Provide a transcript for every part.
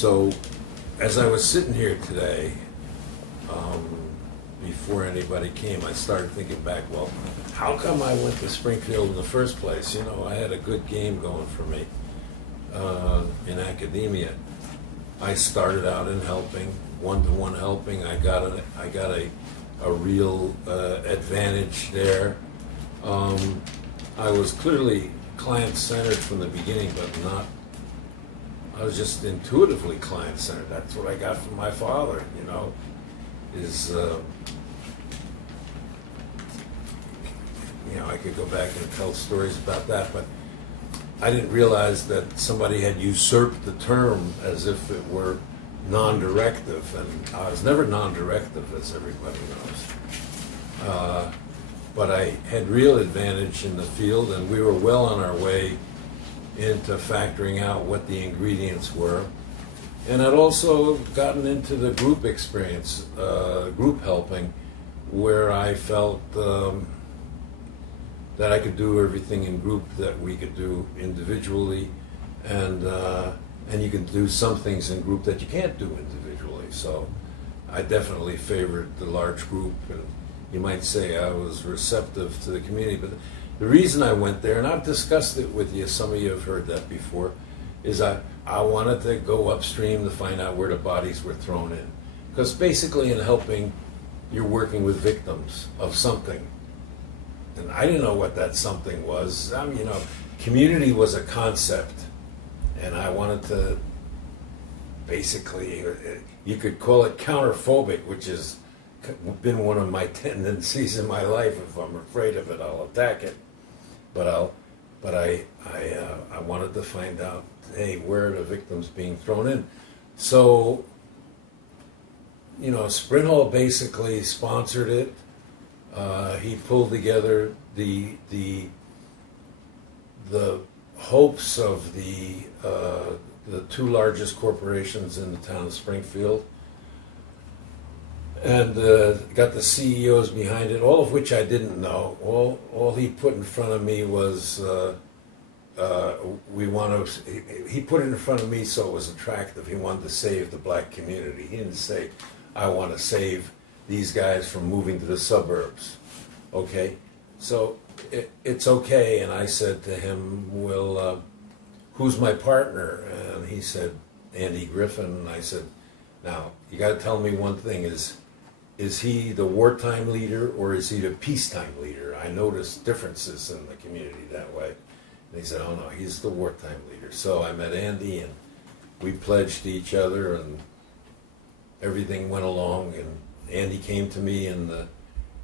So, as I was sitting here today, before anybody came, I started thinking back, well, how come I went to Springfield in the first place? You know, I had a good game going for me in academia. I started out in helping, one-to-one helping. I got a real advantage there. I was clearly client-centered from the beginning, but not. I was just intuitively client-centered. That's what I got from my father, you know, is, you know, I could go back and tell stories about that, but I didn't realize that somebody had usurped the term as if it were non-directive, and I was never non-directive, as everybody knows. But I had real advantage in the field, and we were well on our way into factoring out what the ingredients were. And I'd also gotten into the group experience, group helping, where I felt that I could do everything in group that we could do individually, and you can do some things in group that you can't do individually. So I definitely favored the large group, and you might say I was receptive to the community. But the reason I went there, and I've discussed it with you, some of you have heard that before, is I wanted to go upstream to find out where the bodies were thrown in. Because basically in helping, you're working with victims of something. And I didn't know what that something was. I mean, you know, community was a concept. And I wanted to basically, you could call it counterphobic, which has been one of my tendencies in my life. If I'm afraid of it, I'll attack it. But I wanted to find out, hey, where are the victims being thrown in? So, you know, Sprint Hall basically sponsored it. He pulled together the hopes of the two largest corporations in the town of Springfield, and got the CEOs behind it, all of which I didn't know. All he put in front of me was he put it in front of me so it was attractive. He wanted to save the black community. He didn't say, I want to save these guys from moving to the suburbs. Okay, so it's okay. And I said to him, well, who's my partner? And he said, Andy Griffin. And I said, now, you got to tell me one thing, is he the wartime leader or is he the peacetime leader? I noticed differences in the community that way. And he said, oh no, he's the wartime leader. So I met Andy and we pledged to each other, and everything went along. And Andy came to me in the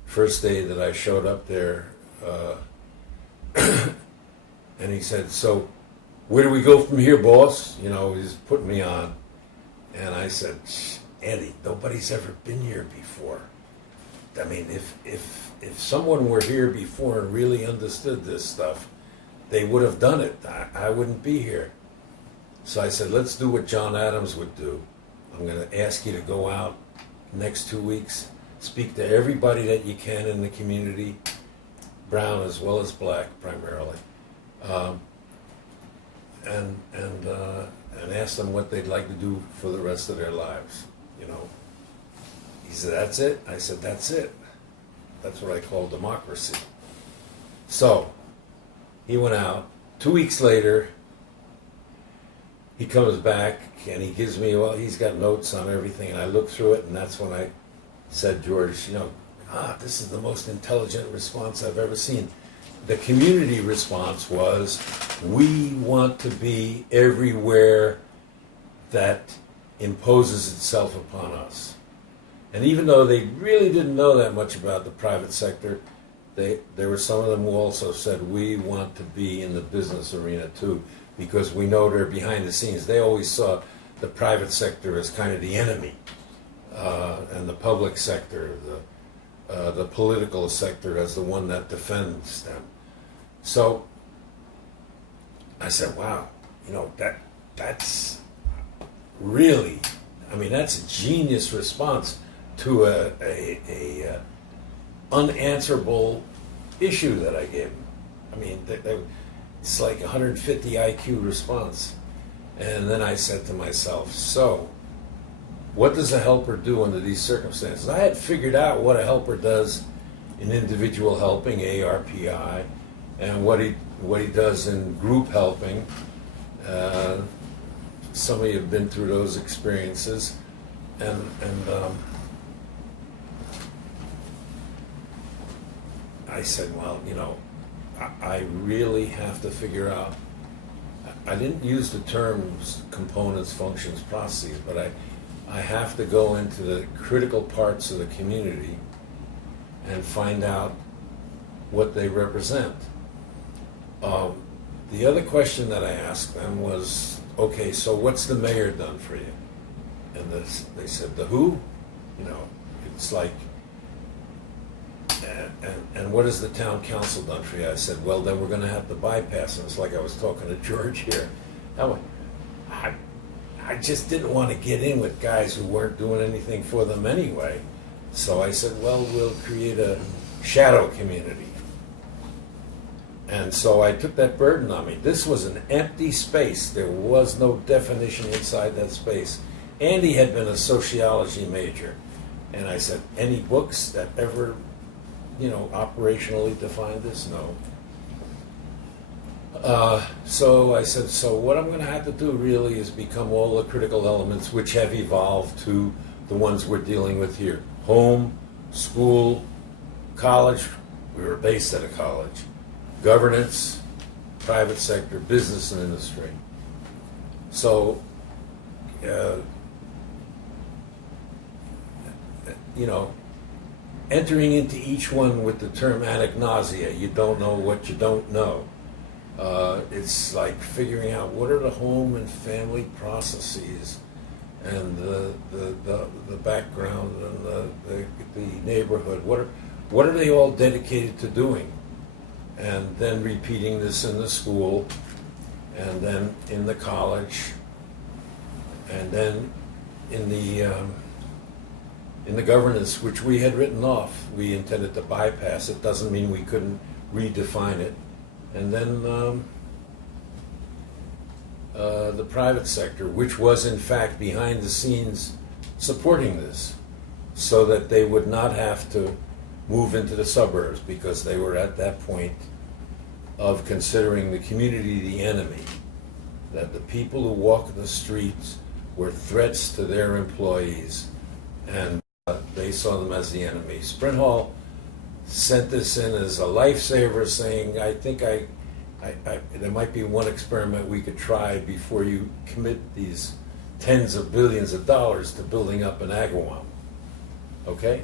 first day that I showed up there, and he said, so where do we go from here, boss? You know, he's putting me on. And I said, Andy, nobody's ever been here before. I mean, if someone were here before and really understood this stuff, they would have done it. I wouldn't be here. So I said, let's do what John Adams would do. I'm going to ask you to go out next 2 weeks, speak to everybody that you can in the community, brown as well as black primarily, and ask them what they'd like to do for the rest of their lives, you know. He said, that's it? I said, that's it. That's what I call democracy. So, he went out. 2 weeks later, he comes back and he gives me, well, he's got notes on everything, and I look through it, and that's when I said, George, you know, this is the most intelligent response I've ever seen. The community response was, we want to be everywhere that imposes itself upon us. And even though they really didn't know that much about the private sector, there were some of them who also said, we want to be in the business arena too, because we know they're behind the scenes. They always saw the private sector as kind of the enemy, and the public sector, the political sector as the one that defends them. So I said, wow, you know, that's really, I mean, that's a genius response to a unanswerable issue that I gave him. I mean, it's like 150 IQ response. And then I said to myself, so what does a helper do under these circumstances? I had figured out what a helper does in individual helping, ARPI, and what he does in group helping. Some of you have been through those experiences, and I said, well, I really have to figure out. I didn't use the terms components, functions, processes, but I have to go into the critical parts of the community and find out what they represent. The other question that I asked them was, okay, so what's the mayor done for you? And they said, the who? It's like, and what has the town council done for you? I said, well, then we're going to have to bypass. And it's like I was talking to George here. I just didn't want to get in with guys who weren't doing anything for them anyway. So I said, well, we'll create a shadow community. And so I took that burden on me. This was an empty space. There was no definition inside that space. Andy had been a sociology major. And I said, any books that ever, operationally define this? No. So I said, so what I'm going to have to do really is become all the critical elements which have evolved to the ones we're dealing with here. Home, school, college. We were based at a college. Governance, private sector, business and industry. So, entering into each one with the term anagnosia, you don't know what you don't know. It's like figuring out what are the home and family processes and the background and the neighborhood. What are they all dedicated to doing? And then repeating this in the school, and then in the college, and then in the governance, which we had written off. We intended to bypass it. Doesn't mean we couldn't redefine it. And then the private sector, which was in fact behind the scenes supporting this, so that they would not have to move into the suburbs, because they were at that point of considering the community the enemy, that the people who walk the streets were threats to their employees, and they saw them as the enemy. Sprint Hall sent this in as a lifesaver, saying, I think there might be one experiment we could try before you commit these tens of billions of dollars to building up an Agawam. Okay?